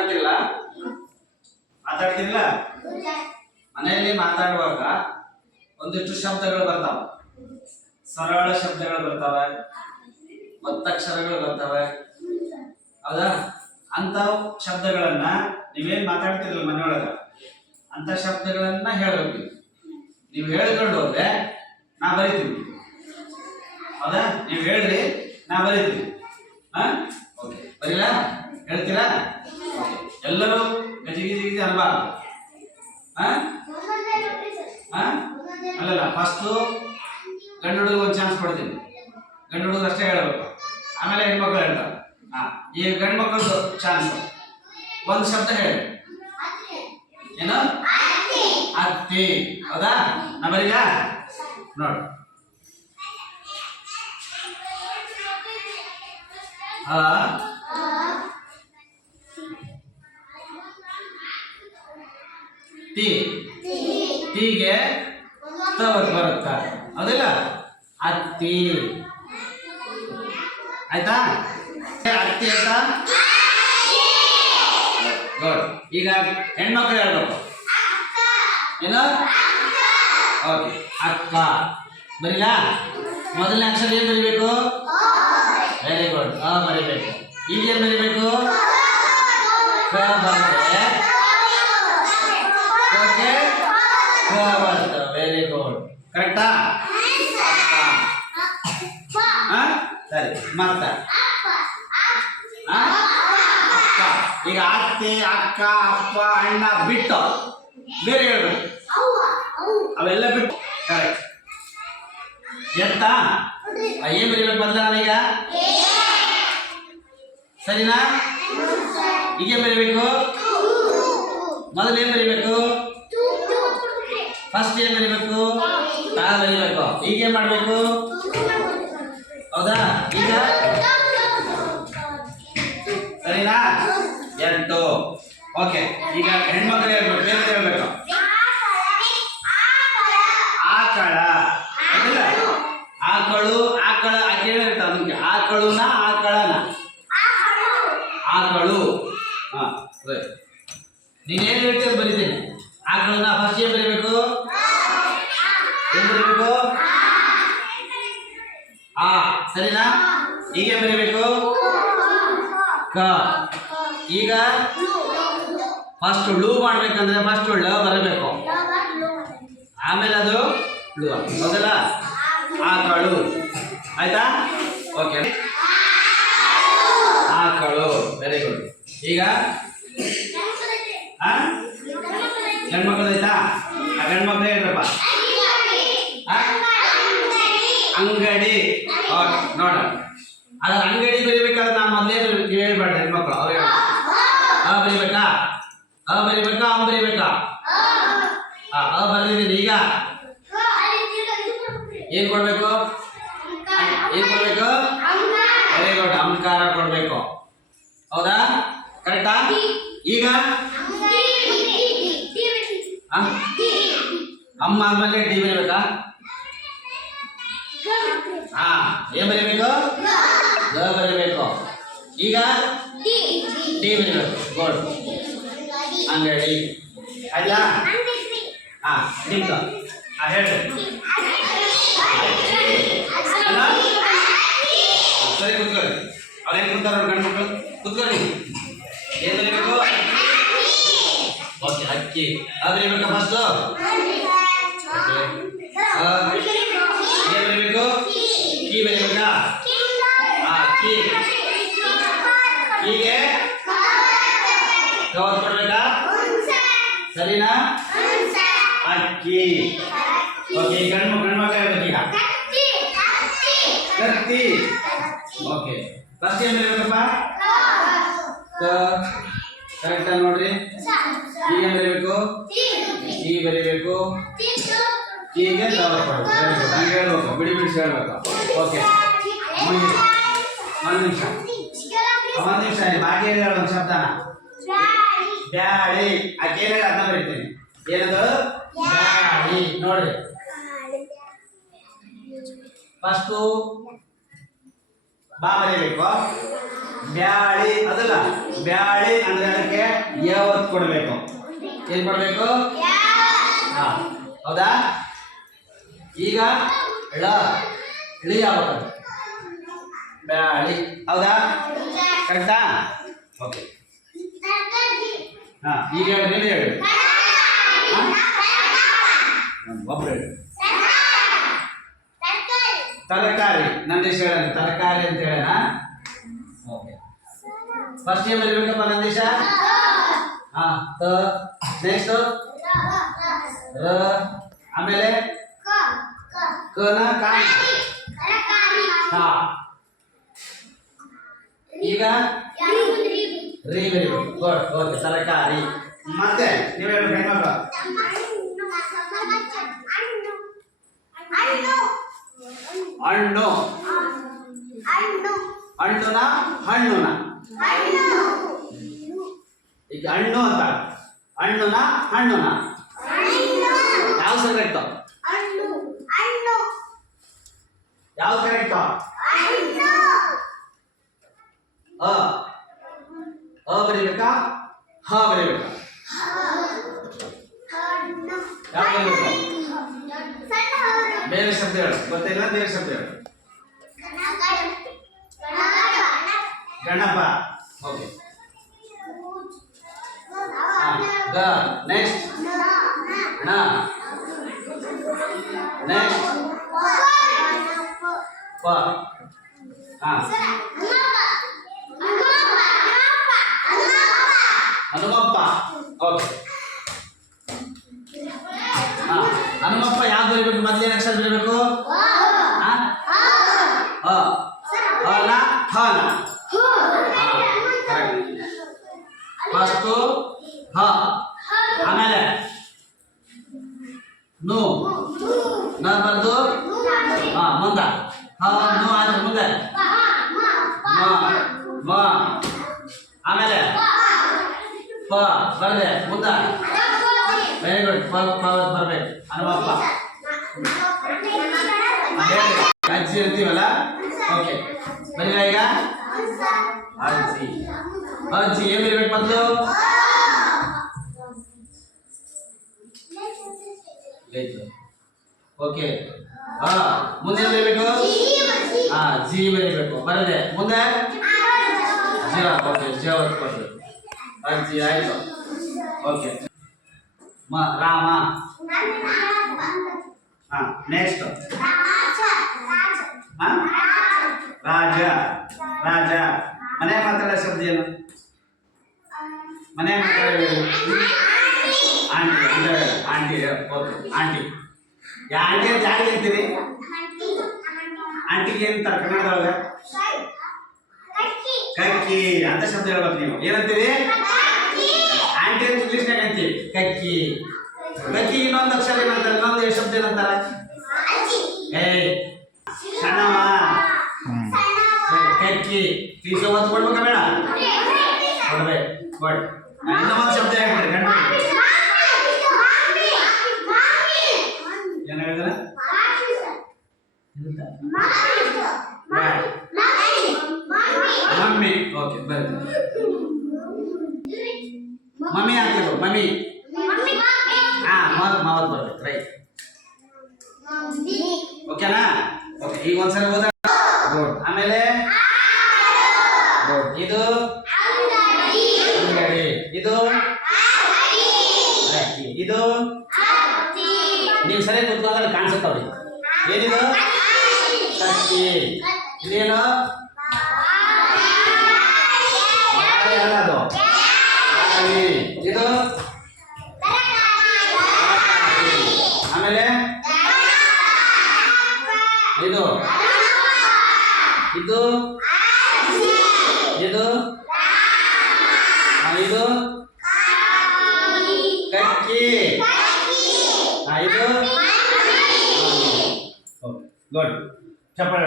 ಮಾತಾಡ್ತಿರಲ್ಲ ಮಾತಾಡ್ತಿರಲ್ಲ ಮನೆಯಲ್ಲಿ ಮಾತಾಡುವಾಗ ಒಂದಿಷ್ಟು ಶಬ್ದಗಳು ಬರ್ತಾವೆ, ಸರಳ ಶಬ್ದಗಳು ಬರ್ತವೆ, ಒತ್ತಕ್ಷರಗಳು ಬರ್ತವೆ, ಹೌದಾ? ಅಂತ ಶಬ್ದಗಳನ್ನ ನೀವೇನ್ ಮಾತಾಡ್ತಿರಲ್ಲ ಮನೆಯೊಳಗ ಅಂತ ಶಬ್ದಗಳನ್ನ ಹೇಳ್ಬೇಕು. ನೀವು ಹೇಳ್ಕೊಂಡು ಹೋದ್ರೆ ನಾ ಬರಿತೀನಿ, ಹೌದಾ? ನೀವು ಹೇಳ್ರಿ ನಾ ಬರಿತೀನಿ. ಓಕೆ, ಬರೀಲ್ಲ? ಹೇಳ್ತೀರಾ? ಎಲ್ಲರೂ ಗಜಿಗಿಜಿಗಿಜಿ ಅನ್ಬಾರ್ದು. ಅಲ್ಲಲ್ಲ, ಫಸ್ಟು ಗಂಡು ಹುಡುಗ ಒಂದು ಚಾನ್ಸ್ ಕೊಡ್ತೀನಿ, ಗಂಡು ಹುಡುಗ ಅಷ್ಟೇ ಹೇಳ್ಬೇಕು, ಆಮೇಲೆ ಹೆಣ್ಮಕ್ಳು ಹೇಳ್ತಾರೆ. ಈ ಗಂಡು ಮಕ್ಕಳದು ಚಾನ್ಸ್, ಒಂದು ಶಬ್ದ ಹೇಳಿ. ಏನು? ಅತ್ತಿ, ಹೌದಾ? ನಾ ಬರೀಲ ನೋಡಿ. ತಿ, ತೀಗೆ ತವತ್ ಬರುತ್ತ, ಹೌದಿಲ್ಲ? ಅತ್ತಿ, ಆಯ್ತಾ? ಅತ್ತಿ ಆಯ್ತಾ? ಗುಡ್. ಈಗ ಹೆಣ್ಮಕ್ಳು ಹೇಳ್ಬೇಕು. ಏನು? ಓಕೆ, ಅಕ್ಕ. ಬರೀಲ? ಮೊದಲನೇ ಅಕ್ಷರ ಏನ್ ಬರಿಬೇಕು? ವೆರಿ ಗುಡ್, ಬರಿಬೇಕು. ಈಗ ಏನ್ ಬರಿಬೇಕು? ಕ ಬರ್ತದೆ. ಓಕೆ, ಕ ಬರ್ತದೆ. ವೆರಿ ಗುಡ್, ಕರೆಕ್ಟಾ? ಸರಿ, ಮತ್ತ ಈಗ ಅತ್ತೆ, ಅಕ್ಕ, ಅಪ್ಪ, ಅಣ್ಣ ಬಿಟ್ಟು ಬೇರೆ ಹೇಳ್ಬೇಕು. ಅವೆಲ್ಲ ಬಿಟ್ಟು ಕರೆಕ್ಟ್. ಎತ್ತ ಏನ್ ಬರೀಬೇಕು ಮೊದಲ ನಾನೀಗ? ಸರಿನಾ? ಈಗ ಏನ್ ಬರೀಬೇಕು? ಮೊದಲು ಏನ್ ಬರೀಬೇಕು? ಫಸ್ಟ್ ಏನ್ ಬರೀಬೇಕು? ತಾ ಬರೀಬೇಕು. ಈಗ ಏನ್ ಮಾಡ್ಬೇಕು? ಹೌದಾ? ಈಗ ಸರಿನಾ? 8. ಓಕೆ, ಈಗ ಹೆಣ್ಮಕ್ಳು ಹೇಳ್ಬೇಕು, ಬೇರೆ ಹೇಳ್ಬೇಕು. ಆಕಳ, ಆಕಳು, ಆಕಳ ಕೇಳಿರ್ತಾವ ನಿಮ್ಗೆ. ಆಕಳುನ ಆಕಳನ? ಆಕಳು. ನೀನೇನು ಹೇಳ್ತೀವಿ ಬರೀತೀನಿ. ಆಕಳನ ಫಸ್ಟ್ ಏನ್ ಬರೀಬೇಕು? ಏನ್ ಬರೀಬೇಕು? ಸರಿನಾ? ಈಗ ಏನ್ ಬರೀಬೇಕು? ಕ. ಈಗ ಫಸ್ಟ್ ಳು ಮಾಡ್ಬೇಕಂದ್ರೆ ಫಸ್ಟ್ ಳ ಬರಬೇಕು, ಆಮೇಲೆ ಅದು ಳು, ಹೌದಲ್ಲ? ಆಕಳು, ಆಯ್ತಾ? ಓಕೆ, ಆಕಳು. Very good. ಈಗ ಗಂಡ್ಮಕ್ಳು ಆಯ್ತಾ? ಆ ಗಂಡ್ಮಕ್ಳು ಹೇಳ್ರಪ್ಪ. ಅಂಗಡಿ. ಓಕೆ, ನೋಡ, ಅದ್ರ ಅಂಗಡಿ ಬರಿಬೇಕಾದ್ರೆ ನಾನು ಮೊದಲೇ ಹೇಳ್ಬೇಡ್ರಿ ಹೆಣ್ಮಕ್ಳು. ಅವ್ರಿಗೆ ಬರಿಬೇಕಾ? ಬರಿಬೇಕಾ? ಬರಿಬೇಕಾ? ಬರ್ದಿದ್ದೀನಿ. ಈಗ ಏನ್ ಕೊಡ್ಬೇಕು? ಏನ್ ಕೊಡ್ಬೇಕು? ವೆರಿ ಗುಡ್, ಅಹಂಕಾರ ಕೊಡ್ಬೇಕು, ಹೌದಾ? ಕರೆಕ್ಟಾ? ಈಗ ಅಮ್ಮ ಆದ್ಮೇಲೆ ಡಿ ಬರಿಬೇಕಾ? ಏನ್ ಬರಿಬೇಕು? ಗ ಬರಿಬೇಕು. ಈಗ ಡಿ ಬರಿಬೇಕು. ಗುಡ್. ಅಂಗಡಿ, ಆಯ್ತಾ? ನಿಮ್ದು ಹೇಳಿ. ಸರಿ, ಕುತ್ಕೊಳ್ಳಿ. ಅವ್ರೇನು ಕೂತಾರ ಗಂಡು ಮಕ್ಕಳು? ಕುತ್ಕೊಳ್ಳಿ. ಏನ್ ಬರಿಬೇಕು? ಓಕೆ, ಅಕ್ಕಿ. ಅದು ಬರಿಬೇಕಾ ಫಸ್ಟ್? ಏನ್ ಬರಿಬೇಕು? ಕೀ ಬರಿಬೇಕಾ? ಕೀ. ಹೀಗೆ ಕವರ್ ಕೊಡ್ಬೇಕಾ? ಸರಿನಾ? ಅಕ್ಕಿ. ಓಕೆ, ಗಂಡು ಮಗ ಹೇಳ್ಬೇಕೀಗ. ಕತ್ತಿ. ಓಕೆ, ಫಸ್ಟ್ ಏನ್ ಬರಿಬೇಕಪ್ಪ? ಕರೆಕ್ಟ್ ನೋಡ್ರಿ. ಈಗ ಏನ್ ಬರಿಬೇಕು? ಈ ಬರಿಬೇಕು. ಹೀಗೆ ಕವರ್ ಕೊಡ್ಬೇಕು. Very good. ಹಂಗೆ ಹೇಳ್ಬೇಕು, ಬಿಡಿ ಬಿಡಿಸಿ ಹೇಳ್ಬೇಕು. ಓಕೆ, ಒಂದು ನಿಮಿಷ ಬಾಕಿ ಹೇಳಿ ಒಂದು ಶಬ್ದನ. ಬ್ಯಾಳಿ. ಆಕೆ ಹೇಳಿ ಅದನ್ನ ಬರೀತೀನಿ. ಏನದು? ಬ್ಯಾಳಿ. ನೋಡ್ರಿ, ಫಸ್ಟು ಬಾ ಬರೀಬೇಕು, ಬ್ಯಾಳಿ ಅದಲ್ಲ, ಬ್ಯಾಳಿ ಅಂದ್ರೆ ಅದಕ್ಕೆ ಯಾವತ್ತು ಕೊಡಬೇಕು, ಏನ್ ಕೊಡಬೇಕು? ಹಾ, ಹೌದಾ? ಈಗ ಳ ಇಳಿ ಆಗ್ಬೇಕು, ಬ್ಯಾಳಿ, ಹೌದಾ? ಕರೆಕ್ಟಾ? ಓಕೆ. ಹಾ, ಈಗ ನೀನು ಹೇಳಿ. ಒಬ್ರು ಹೇಳಿ. ತರಕಾರಿ. ನಂದೀಶ್ ಹೇಳ ತರಕಾರಿ ಅಂತ ಹೇಳೋಣ. ಓಕೆ. ಫಸ್ಟ್ ಏನ್ ಬರೀಬೇಕಪ್ಪ ನಂದೀಶ? ಹಾ, ತ. ನೆಕ್ಸ್ಟ್ ರ. ಆಮೇಲೆ ಕನ ಕಾಯಿ. ಹಾ, ಈಗ ರೀ ಬರೀಬೇಕು. ಗುಡ್. ಓಕೆ, ತರಕಾರಿ. ಮತ್ತೆ ನೀವು ಹೇಳ್ಬೇಕು ಹೆಣ್ಮಕ್ಳು. ಹಣ್ಣು. ಹಣ್ಣುನ ಹಣ್ಣುನ ಈಗ ಹಣ್ಣು ಅಂತ ಹಣ್ಣುನ ಹಣ್ಣುನ ಯಾವ ಸರಿ ಕರೆಕ್ಟ್? ಯಾವ ಕರೆಕ್ಟ್? ಅ ಬರೀಬೇಕಾ ಹ ಬರೀಬೇಕಾ? ಯಾವ ಬರೀಬೇಕು? ಬೇರೆ ಶಬ್ದ ಹೇಳು, ಗೊತ್ತಿಲ್ಲ ಬೇರೆ ಶಬ್ದ ಹೇಳು. ಗಣಪ. ಓಕೆ. ಗ. ನೆಕ್ಸ್ಟ್ ಣ. ನೆಕ್ಸ್ಟ್ ಪ. ಹಾ, ಹನುಮಪ್ಪ. ಓಕೆ. ಹಾ, ಹನುಮಪ್ಪ ಯಾವ್ದು ಬರೀಬೇಕು? ಮೊದಲೇನು ಅಕ್ಷರ ಬರೀಬೇಕು? ಅನ ಹನ. ಫಸ್ಟು ಹ, ಆಮೇಲೆ ನು ನ ಬಂದು ಹಾ ಮುಂದ ಹ ನು ಆದ್ರೆ ಮುಂದೆ ಮ ಮ ಆಮೇಲೆ ಪ ಬರ್ದೆ ಮುಂದ. Very good. ಪ ಬರ್ಬೇಕು. ಹನುಮಪ್ಪ ಅಜ್ಜಿ ಇರ್ತೀವಲ್ಲ. ಓಕೆ, ಬರೀ ಈಗ ಅಜ್ಜಿ. ಅಜ್ಜಿ ಏನ್ ಬರೀಬೇಕು ಮೊದಲು? ಓಕೆ. ಹಾ, ಮುಂದೆ ಏನ್ ಬರೀಬೇಕು? ಹಾ, ಜಿ ಬರೀಬೇಕು. ಬರದೆ ಮುಂದೆ ಜ. ಓಕೆ, ಜ ಕೊಡ್ಬೇಕು. ಅಜ್ಜಿ ಆಯ್ತು. ಓಕೆ. ಮ ರಾಮ. ಹಾ, ನೆಕ್ಸ್ಟ್ ರಾಜ. ರಾಜ. ಮನೆ ಮಾತಾಡೋ ಶಬ್ದ ಏನು? ಮನೆ ಮಾತಾಡೋ ಆಂಟಿ. ಆಂಟಿ. Okay, aunty. ಯಾ ಆಂಟಿ ಅಂತ ಯಾರಿಗೆ ಹೇಳ್ತೀರಿ? ಆಂಟಿಗೆ ಏನಂತಾರೆ ಕನ್ನಡದೊಳಗೆ? ಕಕ್ಕಿ ಅಂತ ಶಬ್ದ ಹೇಳ್ಬೇಕು ನೀವು. ಏನಂತೀರಿ? ಆಂಟಿ ಅಂತ ಇಂಗ್ಲಿಷ್ನಾಗ ಅಂತೀವಿ ಕಕ್ಕಿ. ಕಕ್ಕಿ ಇನ್ನೊಂದು ಅಕ್ಷರ ಏನಂತಾರೆ? ಇನ್ನೊಂದು ಶಬ್ದ ಏನಂತಾರೆ? ಏ ಸಣ್ಣವ. ಕಕ್ಕಿ. ತೀರ್ಸ ಹೊತ್ತು ಕೊಡ್ಬೇಕಾ ಬೇಡ? ಕೊಡ್ಬೇಕು. ಕೊಡ್. ಇನ್ನೊಂದು ಶಬ್ದ ಹೇಳ್ಬಿಡ್ರಿ ಗಂಡು. ಏನು ಹೇಳಿದ್ರೆ? ಮಮ್ಮಿ. ಓಕೆ, ಬರುತ್ತೆ. ಮಮ್ಮಿ ಆಗ್ತಿದ್ರು. ಮಮ್ಮಿ. ಹಾ, ಮಾವತ್ ಬರ್ಬೇಕು. ರೈಟ್. ಓಕೆನಾ? ಓಕೆ, ಈಗ ಒಂದ್ಸಲ ಓದ. ಗುಡ್. ಆಮೇಲೆ ಗುಡ್. ಇದು ಅಂಗಡಿ. ಇದು ಇದು ನೀವು ಸರಿ ಕೂತ್ಕೊಂಡ್ರೆ ಕಾಣಿಸುತ್ತವ್ರಿ. ಏನಿದು? ಕಕ್ಕಿ. ಇದೇನು? ಅದು ಇದು ಆಮೇಲೆ ಇದು ಇದು ಇದು ಇದು ಕಕ್ಕಿ. ಇದು ಗುಡ್. ಚಪ್ಪಾಳೆ.